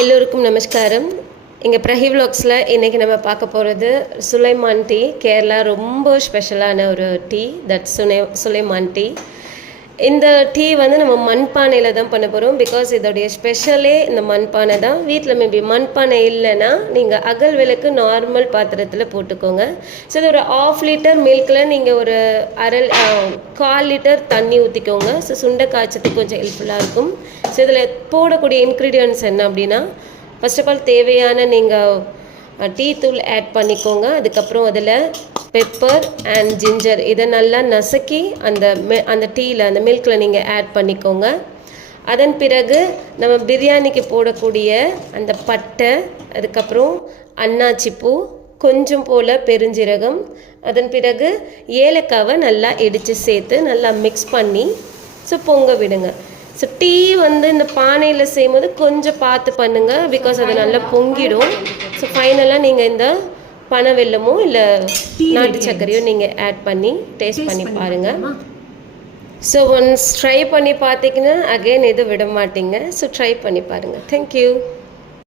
எல்லோருக்கும் நமஸ்காரம். இங்கே பிரஹி vlogsல இன்றைக்கி நம்ம பார்க்க போகிறது சுலைமான் டீ. கேரளா ரொம்ப ஸ்பெஷலான ஒரு டீ. தட் சுனை சுலைமான் டீ. இந்த டீ வந்து நம்ம மண்பானையில் தான் பண்ண போகிறோம் பிகாஸ் இதோடைய ஸ்பெஷலே இந்த மண்பானை தான். வீட்டில் மேபி மண்பானை இல்லைன்னா நீங்கள் அகல் விளக்கு நார்மல் பாத்திரத்தில் போட்டுக்கோங்க. ஸோ இது ஒரு ஆஃப் லிட்டர் மில்கில் நீங்கள் ஒரு அரை கால் லிட்டர் தண்ணி ஊற்றிக்கோங்க ஸோ சுண்டை காய்ச்சத்துக்கு கொஞ்சம் ஹெல்ப்ஃபுல்லாக இருக்கும். ஸோ இதில் போடக்கூடிய இன்க்ரீடியன்ட்ஸ் என்ன அப்படின்னா ஃபர்ஸ்ட் ஆஃப் ஆல் தேவையான நீங்கள் டீ தூள் ஆட் பண்ணிக்கோங்க. அதுக்கப்புறம் அதில் பெப்பர் அண்ட் ஜிஞ்சர் இதை நல்லா நசுக்கி அந்த மெ- அந்த டீயில் அந்த மில்கில் நீங்கள் ஆட் பண்ணிக்கோங்க. அதன் பிறகு நம்ம பிரியாணிக்கு போடக்கூடிய அந்த பட்டை அதுக்கப்புறம் அன்னாச்சி பூ கொஞ்சம் போல் பெருஞ்சீரகம். அதன் பிறகு ஏலக்காவை நல்லா இடித்து சேர்த்து நல்லா மிக்ஸ் பண்ணி ஸோ பொங்க விடுங்க. ஸோ டீ வந்து இந்த பானையில் செய்யும்போது கொஞ்சம் பார்த்து பண்ணுங்கள் பிகாஸ் அது நல்லா பொங்கிடும். ஸோ ஃபைனலாக நீங்கள் இந்த பனை வெல்லமோ இல்லை நாட்டு சர்க்கரையோ நீங்கள் ஆட் பண்ணி டேஸ்ட் பண்ணி பாருங்கள் ஸோ ஒன்ஸ் ட்ரை பண்ணி பார்த்தீங்கன்னா அகைன் எதுவும் விட மாட்டீங்க. ஸோ ட்ரை பண்ணி பாருங்கள் தேங்க்யூ